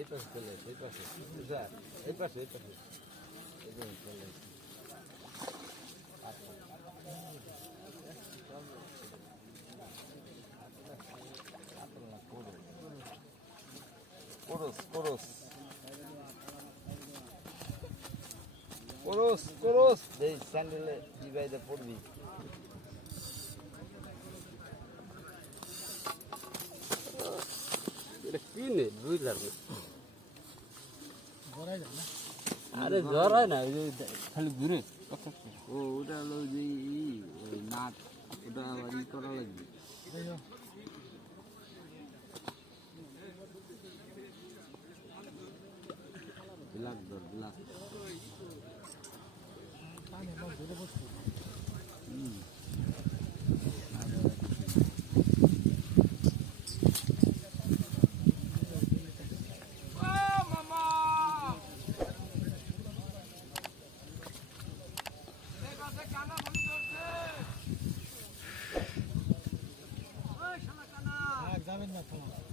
এই পাশে চলে আসে এই পাশে। এই পাশে এই পাশে এই পাশে। চলে আসে কোরস কোরস কোরস কোরস এই স্যান্ডেলে দিবাইতে পড়বি। নে বুঝলাম। না। আরে জ্বর হয় না খালি ঘুরে। ও ওটা হলো যে নাট ওটা আবার ই করা লাগবে। ব্লাক দর ব্লাক যাবেন না তোমার